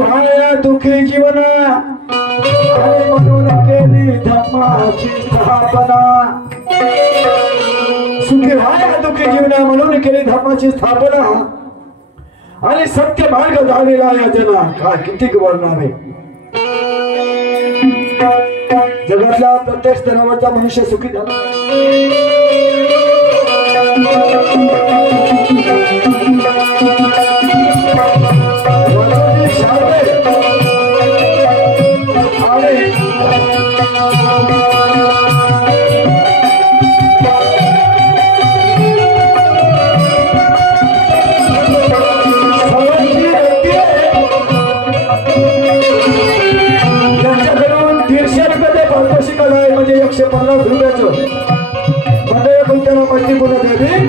Via दुखी जीवना आणि म्हणून केली धर्माची स्थापना। सुखी व्हाया दुखी जीवना म्हणून केली धर्माची स्थापना आणि सत्य मार्ग झालेला या जना काय किती वर्णावे। जगातला प्रत्येक स्तरावरचा मनुष्य सुखी झाला। म्हणजे 150 रुपयाचं मंडळ कोणत्याला माहिती बोलत आहे।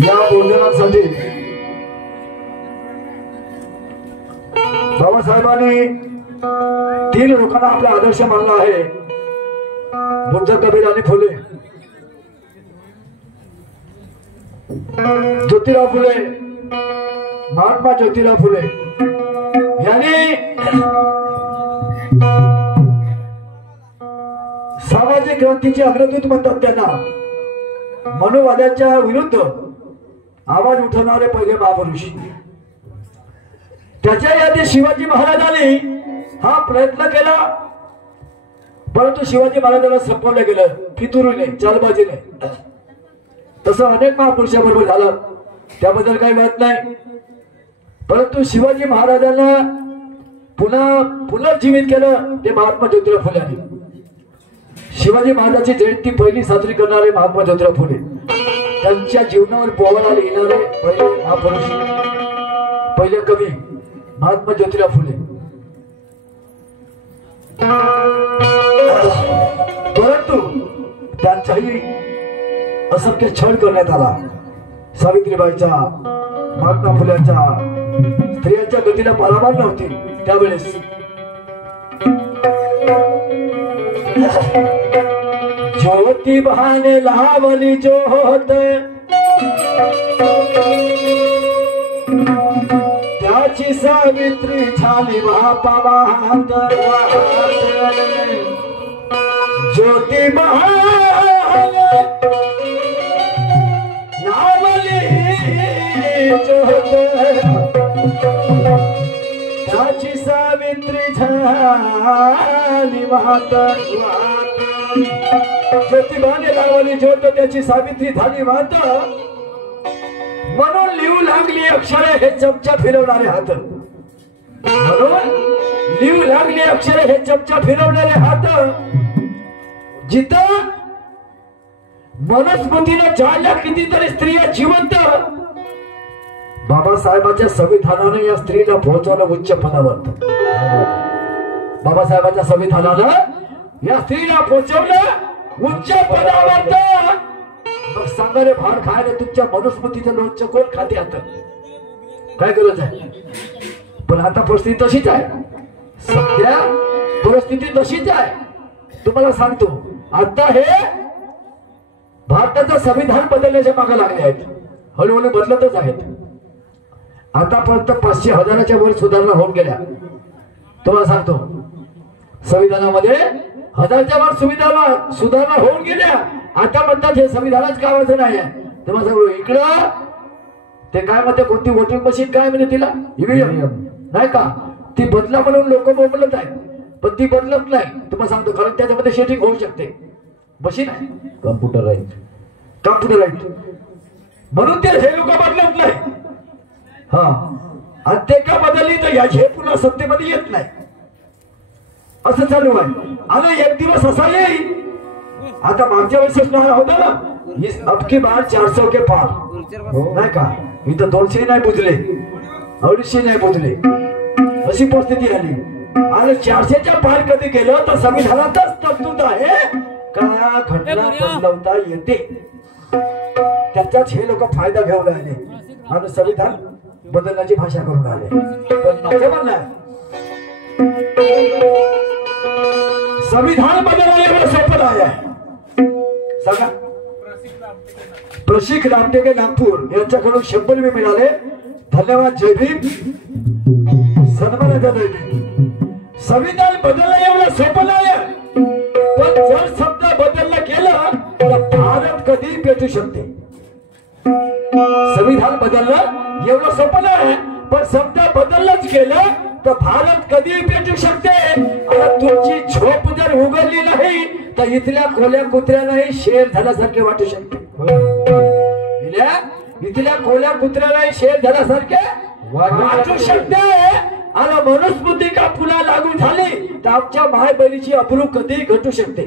या बोलण्यासाठी बाबासाहेबांनी 3 लोकांना आपला आदर्श मानला आहे। बुद्ध, कबीर आणि फुले। ज्योतिराव फुले, महात्मा ज्योतिराव फुले यांनी सामाजिक क्रांतीचे अग्रदूत म्हणतात त्यांना। मनोवादाच्या विरुद्ध आवाज उठवणारे पहिले महापुरुष। त्याच्या यादी शिवाजी महाराजांनी हा प्रयत्न केला, परंतु शिवाजी महाराजांना संपवलं गेलं फितुरीने, चालबाजीने। तसं अनेक महापुरुषाबरोबर झालं, त्याबद्दल काही वाद नाही। परंतु शिवाजी महाराजांना पुन्हा पुनर्जीवित केलं ते महात्मा ज्योतिराव फुले यांनी। शिवाजी महाराजांची जयंती पहिली साजरी करणारे महात्मा ज्योतिराव फुले, त्यांच्या जीवनावर पोवाडा लिहिणारे पहिले महापुरुष, पहिले कवी महात्मा ज्योतिराव फुले। परंतु त्यांचाही असंख्य छळ करण्यात आला। सावित्रीबाईच्या, महात्मा फुल्यांच्या, स्त्रियांच्या गतीला पारावार नव्हती त्यावेळेस। ज्योतिबाने लावली ज्योत त्याची सावित्री झाली महापावात। ज्योतिबाने लावली ज्योत त्याची सावित्री झाली महापावात। ज्योतिबाने लावली ज्योत त्याची सावित्री झाली मात, म्हणून लिहू लागली अक्षरे हे चमचा फिरवणारे हात। म्हणून लिहू लागली अक्षरे हे चमचा फिरवणारे हात। जिथं वनस्पतीने जाळल्या कितीतरी स्त्रिया जिवंत, बाबासाहेबांच्या संविधानाने या स्त्रीला पोहोचवलं उच्च पदावर। बाबासाहेबांच्या संविधानानं या स्त्रीला पोहोचवलं उच्च पदावर। मग सांगा रे, भार खायला तुमच्या मनुस्मृतीचं लोणचं कोण खाते आता? काय गरज आहे? पण आता परिस्थिती तशीच आहे, सध्या परिस्थिती तशीच आहे. तुम्हाला सांगतो, आता हे भारताचं संविधान बदलण्याच्या मागे लागले आहेत, हळूहळू बदलतच आहेत. आतापर्यंत 500 हजाराच्या वर सुधारणा होऊन गेल्या. तुम्हाला सांगतो, संविधानामध्ये 1000च्या वर सुधारणा होऊन गेल्या. आता म्हणतात हे संविधानच कामाचं नाही आहे. तुम्हाला सांगू, इकडं ते काय म्हणते, कोणती वोटिंग मशीन काय म्हणजे तिला ईव्हीएम नाही का, ती बदला म्हणून लोक बोलत आहेत, पण ती बदलत नाही. तुम्हाला सांगतो, कारण त्याच्यामध्ये सेटिंग होऊ शकते. मशीन आहे, कॉम्प्युटर राईट म्हणून ते हे लोक बदलत नाही. हा, आणि ते का बदलली तर हे पुन्हा सत्तेमध्ये येत नाही, असं चालू आहे. आणि एक दिवस असा येईल, आता मागच्या वेळेस होता ना, अबकी बार 400 के पार नाही का, इथं 200 नाही बुजले, 250 नाही बुजले, अशी परिस्थिती आली. आणि 400च्या पार कधी गेलं तर संविधानातच तरतूद आहे का घटना बदलवता येते. त्याच्याच हे लोक फायदा घेऊन राहिले आणि संविधान बदलण्याची भाषा करून राहिले. पण माझं म्हणणं आहे, संविधान बदलणं एवढं सोपं आहे. सांगा, प्रशिक रामटेके नागपूर यांच्याकडून 100 रुपये मिळाले. धन्यवाद. जय भीम. सन्मानाचा जय भीम. संविधान बदलणं एवढं सोपं नाही, पण जर शब्द बदललं गेलं तर भारत कधी पेटू शकते. संविधान बदलणं एवढं सोपं नाही, पण शब्द बदललंच गेलं तर भारत कधी पेटू शकते. आणि तुमची झोप जर उघडली नाही तर इथल्या कोल्या कुत्र्यालाही शेर झाल्यासारखे वाटू शकते. इथल्या कोल्या कुत्र्यालाही शेर झाल्यासारखे वाटू शकते. आणि मनुस्मृती का पुन्हा लागू झाली तर आमच्या माय बहिणीची अब्रू कधी घटू शकते.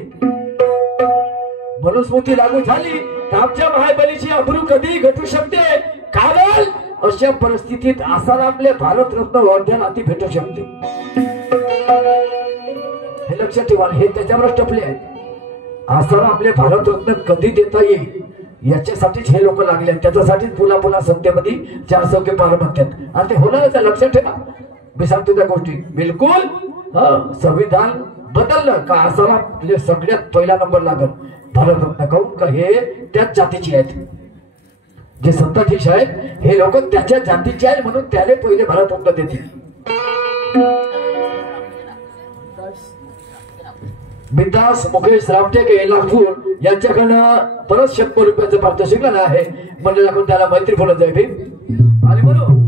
मनुस्मृती लागू झाली तर आमच्या माय बहिणीची अब्रू कधी घटू शकते. कारण अशा परिस्थितीत आसारामले भारतरत्न वर्धनाती भेटू शकते. हे लक्षात ठेवा, हे त्याच्यावरच टपले आहेत. आसारामले भारतरत्न कधी देता येईल याच्यासाठीच हे लोक लागले. त्याच्यासाठीच पुन्हा पुन्हा सत्तेमध्ये 400 के पार म्हणतात. आणि ते होणारच, लक्षात ठेवा. मी सांगतो त्या गोष्टी बिलकुल. संविधान बदललं का आसाराम सगळ्यात पहिला नंबर लागल भारतरत्न. काऊन का हे त्याच जातीचे आहेत, जे सत्ताधीश आहेत हे लोक त्याच्या जातीचे आहेत, म्हणून त्याने पहिले भारतरत्न देतील. बिंदास मुकेश रामटेके नागपूर यांच्याकडनं परत 100 रुपयाचं पारितोषिक आहे. मंडळाकडून त्याला मैत्री बोलत जाय भीम. आणि म्हणून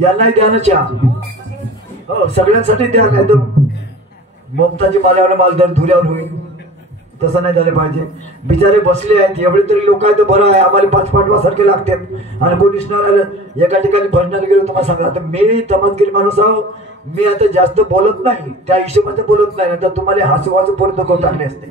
यालाही द्यानच्या, हो सगळ्यांसाठी द्या. नाही तर ममताची माल्यावर मालदार धुऱ्यावर होईल, तसं नाही झालं पाहिजे. बिचारे बसले आहेत, एवढे तरी लोक आहेत, बरं आहे. आम्हाला 5 पाठवासारखे लागतात. आणि कोणी दिसणार एका ठिकाणी भजनाला गेलो, तुम्हाला सांगा, आता मी तमासगिरी माणूस आहो, मी आता जास्त बोलत नाही, त्या हिशोबाचं बोलत नाही, तर तुम्हाला हसू वाचू पर्यंत करून टाकले असते.